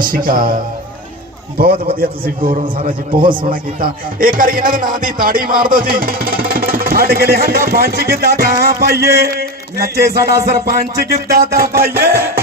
ਸਤਿ ਸ਼੍ਰੀ ਅਕਾਲ। ਬਹੁਤ ਵਧੀਆ ਤੁਸੀਂ ਗੌਰਵ ਸਾਰਾ ਜੀ, ਬਹੁਤ ਸੋਹਣਾ ਕੀਤਾ। ਇਹ ਕਰੀ ਇਹਨਾਂ ਦੇ ਨਾਂ ਦੀ ਤਾੜੀ ਮਾਰ ਦਿਓ ਜੀ। ਛੱਡ ਕੇ ਲਿਆਂਦਾ ਪੰਜ ਕਿੱਦਾਂ ਦਾ ਪਾਈਏ। ਨੱਚੇ ਸਾਡਾ ਸਰਪੰਚ ਕਿੱਦਾਂ ਦਾ ਪਾਈਏ।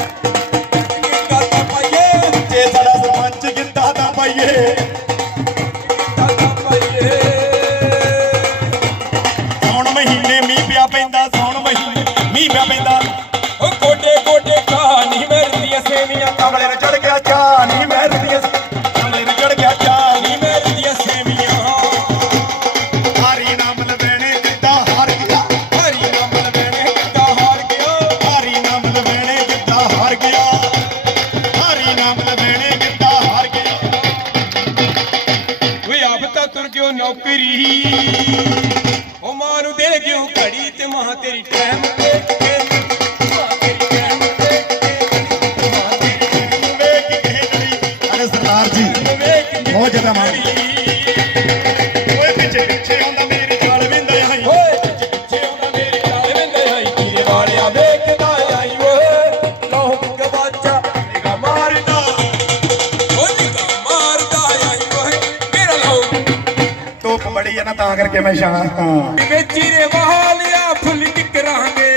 ਹਮੇਸ਼ਾ ਹਾਂ ਵਿੱਚ ਰੇ ਵਾਲਿਆ ਫੁੱਲ ਕਿਕਰਾਂਗੇ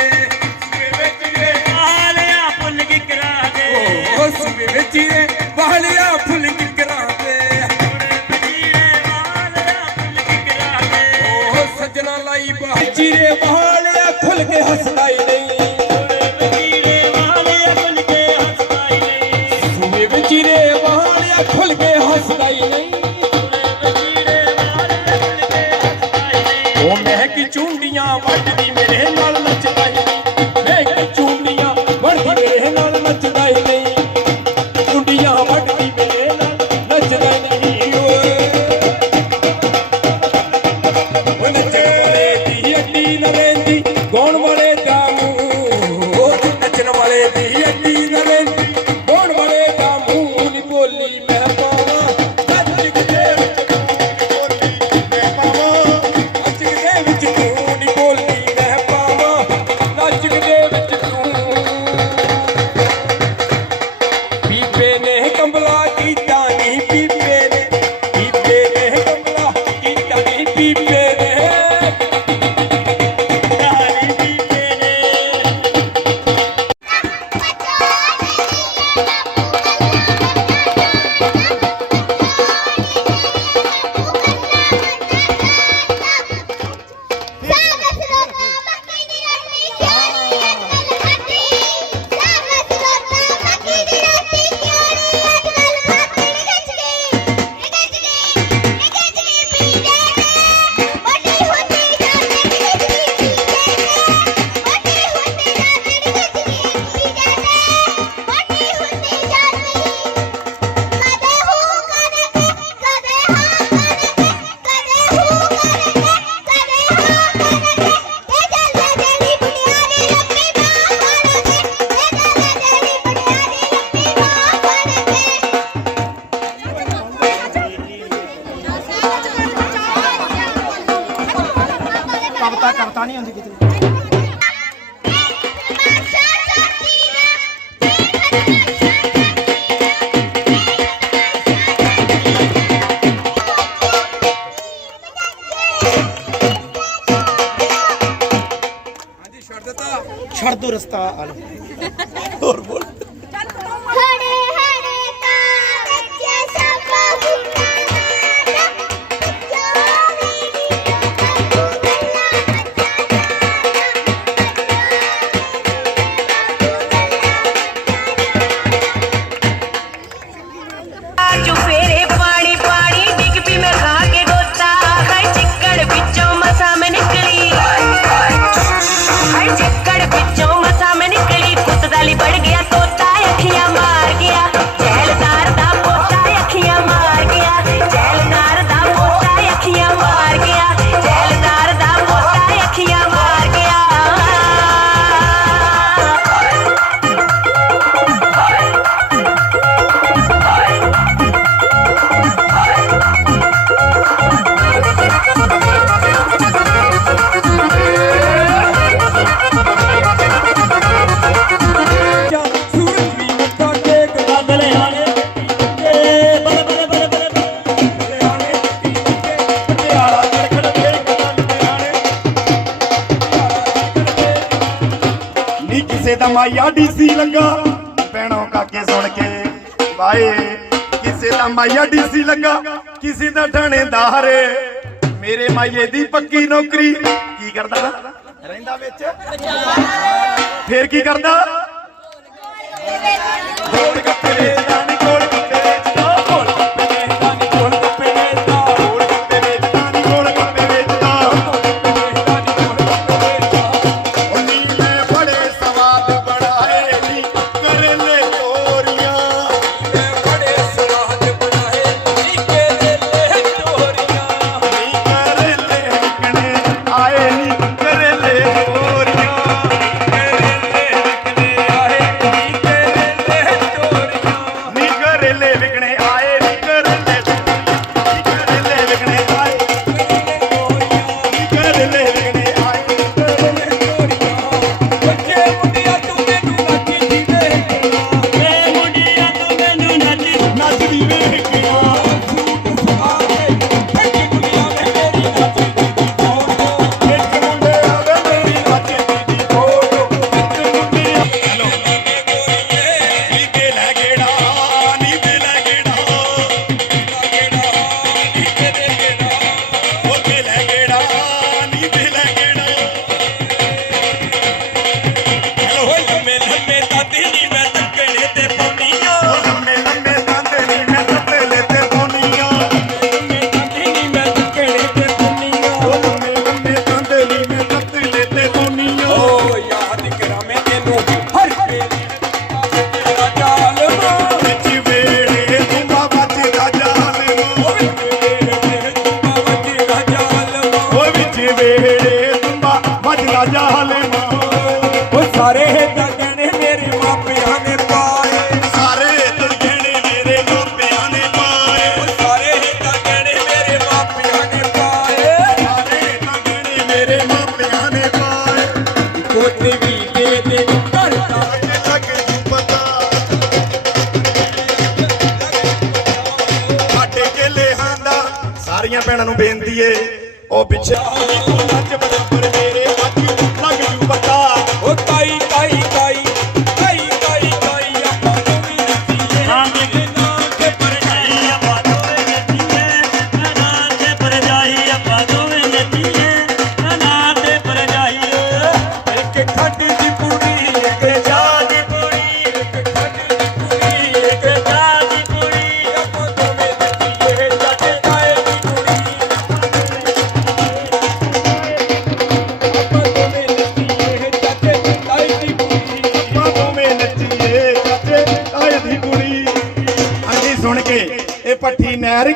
ਵਿੱਚ ਰੇ ਵਾਲਿਆ ਫੁੱਲ ਕਿਕਰਾਂਗੇ ਓ ਸੁਵੇ ਵਿੱਚ ਰੇ ਵਾਲਿਆ ਫੁੱਲ ਕਿਕਰਾਂਗੇ ਸੱਜਣਾ ਲਾਈ ਬਾਜੀ ਰੇ ਵਾਲਿਆ ਖੁੱਲ ਕੇ ਹੱਸਦਾ ਲੱਗਾ ਪੈਣੋਂ ਕਾਕੇ ਸੁਣ ਕੇ ਵਾਏ ਕਿਸੇ ਦਾ ਮਾਇਆ ਡੀਸੀ ਲੱਗਾ ਕਿਸੇ ਦਾ ਥਾਣੇਦਾਰ ਮੇਰੇ ਮਾਈਏ ਦੀ ਪੱਕੀ ਨੌਕਰੀ ਕੀ ਕਰਦਾ ਰਹਿੰਦਾ ਵਿੱਚ। ਫੇਰ ਕੀ ਕਰਦਾ? ਗੋਲ ਗੱਪੇ ਹਾਲੇ ਨਾ ਉਹ ਸਾਰੇ ਸਾਰੇ ਤਾਂ ਵੀ ਦੇ ਦੇ ਸਾਰੀਆਂ ਭੈਣਾਂ ਨੂੰ ਬੇਨਤੀ ਏ ਉਹ ਪਿੱਛੇ ਬੜਾ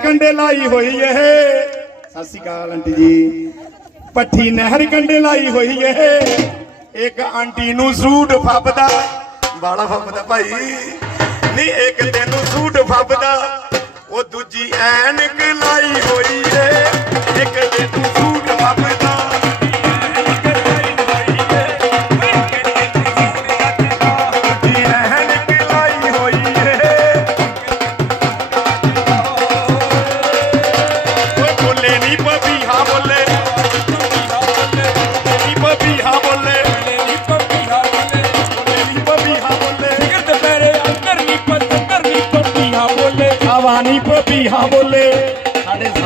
ਕੰਡੇ ਲਾਈ ਹੋਈ ਇਹ ਸਤਿ ਸ਼੍ਰੀ ਆਂਟੀ ਜੀ। ਪੱਠੀ ਨਹਿਰ ਕੰਡੇ ਲਾਈ ਹੋਈ ਇਹ ਇੱਕ ਆਂਟੀ ਨੂੰ ਸੂਟ ਫੱਬਦਾ ਬਾਲਾ ਫੱਬਦਾ ਭਾਈ। ਨਹੀਂ ਇੱਕ ਤੈਨੂੰ ਸੂਟ ਫੱਪਦਾ ਉਹ ਦੂਜੀ ਐਨਕ ਲਾਈ ਹੋਈ ਏ। ਇੱਕ ਤੈਨੂੰ